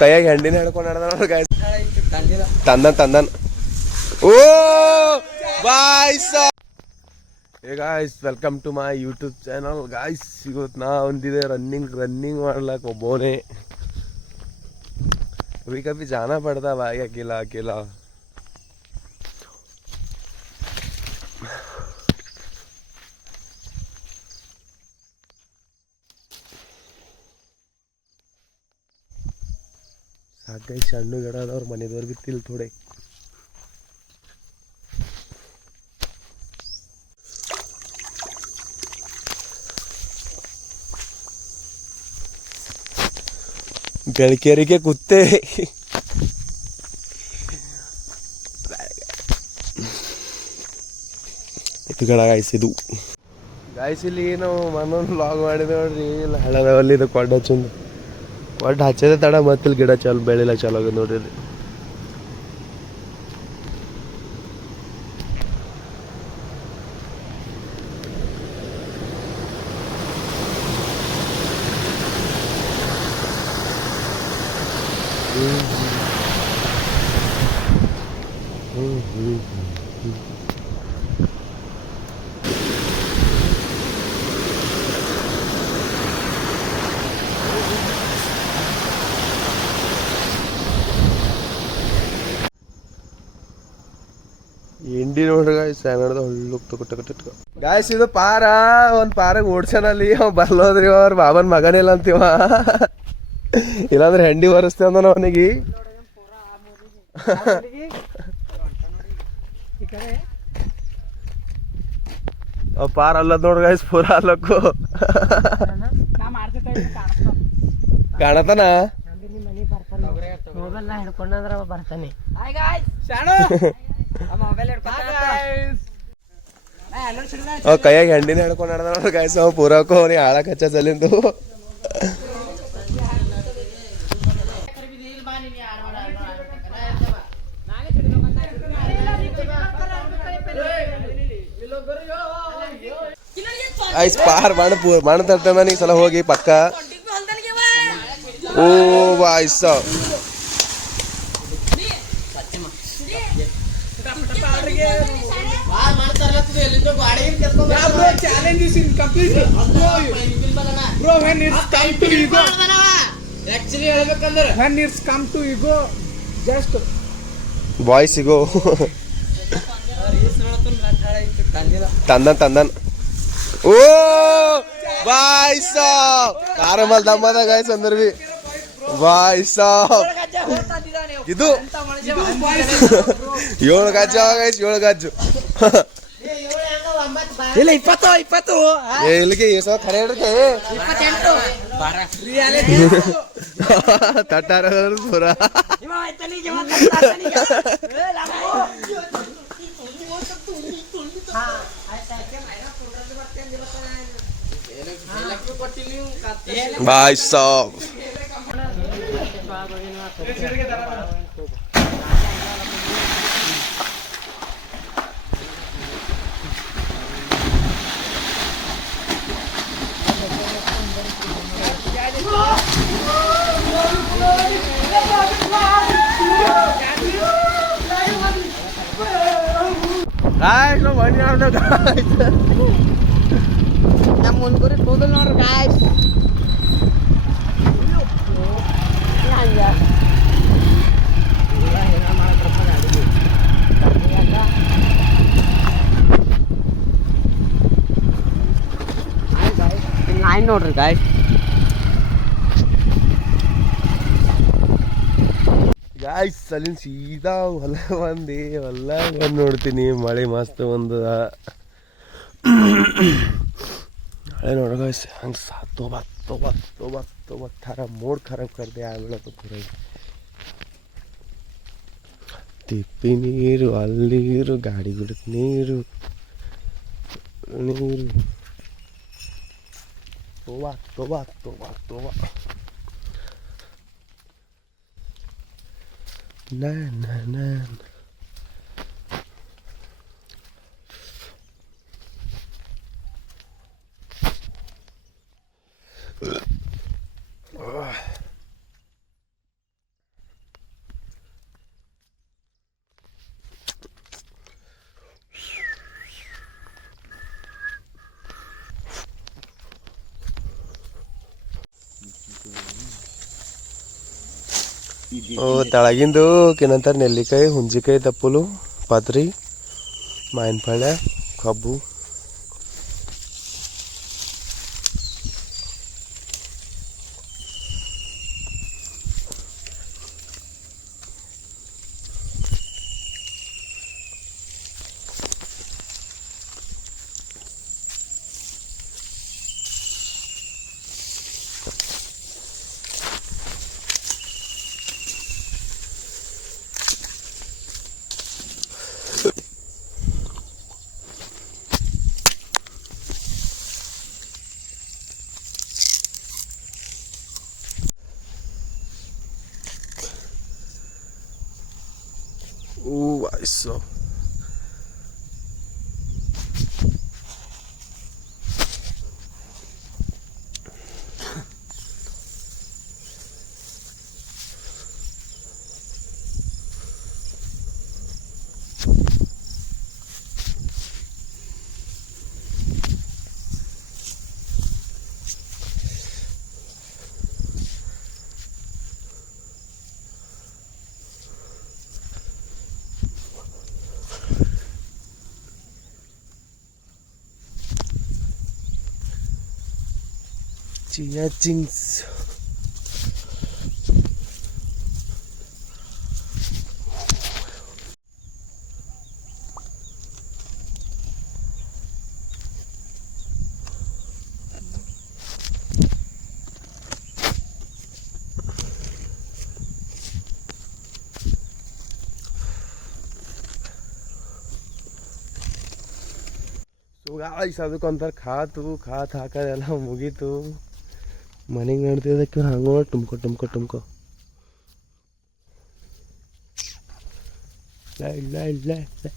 ಕೈಯಾಗ ಹೆಂಡಿನ ಹಿಡ್ಕೊಂಡು ತಂದನ್ ತಂದನ್. ಓ, ಬಾಯ್ಸ್. ಏ guys welcome to my YouTube channel guys ಇವತ್ತು ನಾ ಒಂದಿದೆ ರನ್ನಿಂಗ್ ರನ್ನಿಂಗ್ ಮಾಡ್ಲಕ್ಕೆ ಒಬ್ಬನೇ ಕಭಿ ಜಾನ ಪಡ್ದವ ಯಾಕಿಲ್ಲ ಹಾಕಿಲ್ಲ. ನಾಲ್ಕೈದು ಸಣ್ಣ ಗಿಡ ಅದಾವ್ರ ಮನೆದವ್ರು ಬಿತ್ತಿಲ್ಲ ಥೋಡೆ ಗಳಿಕೆರಿಗೆ ಕುತ್ತೆ. ಇದು ಗಿಡ ಗಾಯಿಸಿದು ಗಾಯಿಸಿಲಿ ನಾವು ಮನೊಂದು ಲಾಗ್ ಮಾಡಿದೆ ನೋಡ್ರಿ, ಇಲ್ಲ. ಹಳದವಲ್ಲಿ ಇದು ಕೊಡ್ಡ ಚಂದ ಕೊಡ್ಡ ಹಚ್ಚದೆ ತಡ ಮತ್ತೆ ಗಿಡ ಚಾಲು ಬೆಳಿಲ್ಲ ಚಾಲು ಆಗೋದು ನೋಡ್ರಿ ಇಲ್ಲಿ ಹ್ಮ್ ಹ್ಮ್ ಎಂಡಿ ನೋಡ್ರಿ ಗಾಯ್ಸ್ ಏನಾಡ್ದ ಹಳ್ಳು ತಗೊಟ್ಟ ಗಾಯ್ಸ್ ಇದು ಪಾರ. ಒಂದ್ ಪಾರಾಗ ಓಡ್ಸನಲ್ಲಿ ಅವ್ ಬರ್ಲೋದ್ರಿ ಅವ್ರ ಬಾಬನ್ ಮಗನಿಲ್ಲ ಅಂತೀವ. ಇಲ್ಲಾಂದ್ರೆ ಹೆಂಡಿ ಬರಸ್ತೇವ ಅಂದ ಅವನಿಗೆ. ಅವ್ ಪಾರ ಅಲ್ಲದ್ ನೋಡ್ರಿ ಗಾಯ್ಸ್ ಪೂರ ಅಲ್ಲಕ್ಕು. ಕಾಣತನ? ಬರ್ತಾನೆ. ಅವ್ ಕೈಯಾಗ ಹೆಂಡಿನ ಹಿಡ್ಕೊಂಡು ನಡೆದ ನೋಡ್ರಿ ಗಾಯ್ಸ್ ಅವ್ ಪೂರಕ್ಕೂ ಅವನಿಗೆ ಹಾಳಕ್ ಹಚ್ಚ ಸಲಿಂದು. ಐಸ್ ಪಾರ್ ಬಾಣ ಪೂರ್ ಬಾಣ ತಟ್ಟ ನನಗೆ ಸಲ ಹೋಗಿ ಪಕ್ಕ. ಓ ವಾಯ್ಸ್ ಕಮ್ ಟು ಯೂಗೋ ಕಮ್ ಟು ಯೂಗೋ ಜಸ್ಟ್ ವಾಯ್ಸ್ ಇಗೋ ಆರೆ ಈ ಓ ಬೈ ಸಬ್ ಕಾರ್ಮಲ್ 담ಬದ ಗಾಯ್ಸ್ ಅಂದರ್ವಿ ಬೈ. ಸಬ್ ಇಷ್ಟು ಎಂತ ಮಳೆ ಬ್ರೋ 7 ಗಜ್ಜ ಗಾಯ್ಸ್ 7 ಗಜ್ಜ. ಇಲ್ಲ ಇಪ್ಪತ್ತು ಇಪ್ಪತ್ತು ಏ ಇಲ್ಲಿಗೆ ಈ ಸಲ ಖರೆ ಹಿಡ್ಕೆ ಇಪ್ಪತ್ತೆಂಟು ತಟ್ಟಾರ ಪೂರ ಇವ ಆಯ್ತಾನೆ, Guys, no money on the guys. ನಮ್ಮ ಮುಂದ್ಗುರಿ ಕೂದಲ್ ನೋಡ್ರಿ ಗಾಯ್ಸ್ ಲೈನ್ ನೋಡ್ರಿ ಗಾಯ್ಸ್ ಗಾಯ್ಸ್ ಅಲ್ಲಿಂದ ಸೀದಾ ಹೊಲ ಬಂದು, ಹೊಲ ನೋಡ್ತೀನಿ. ಮಳೆ ಮಸ್ತ್ ಒಂದು ಮಳೆ ನೋಡ ಗಾಯ್ಸ್ ಹಂಗೆ ಸಾ ತೊಬತ್ ತೊಬತ್ ತೊಬತ್ ತೊಬತ್ ಥರ ಮೋಡ್ ಖರಾಬ್ ಕರ್ದೆ ಆಗ್ಬಿಡೋದು ಪೂರ. ತಿಪ್ಪಿ ನೀರು, ಅಲ್ಲಿ ನೀರು, ಗಾಡಿ ಬಿಡಕ್ ನೀರು ನೀರು. ತೊಬಾ ತೊಬಾ ತೊಬಾ ತೊಬಾ. Nine, nine, nine. Ugh. ತಳಗಿಂದು ಏನಂತಾರೆ ನೆಲ್ಲಿಕಾಯಿ ಹುಂಜಿಕಾಯಿ ತಪ್ಪಲು ಪತ್ರಿ ಮಾವಿನ ಪಳ್ಯ ಕಬ್ಬು. 오 맛있어. चिया चिंग्स गाइस अभी कौन था खा तू खा था कर मुगी तू। ಮನೆಗೆ ನಡ್ತಿದ್ದಕ್ಕೆ ಹಂಗೆ ಟುಮ್ಕೊ ಟುಮ್ಕೊ ಟುಮ್ಕೊ. ಇಲ್ಲ ಲೈ ಲೈ ಲೈ.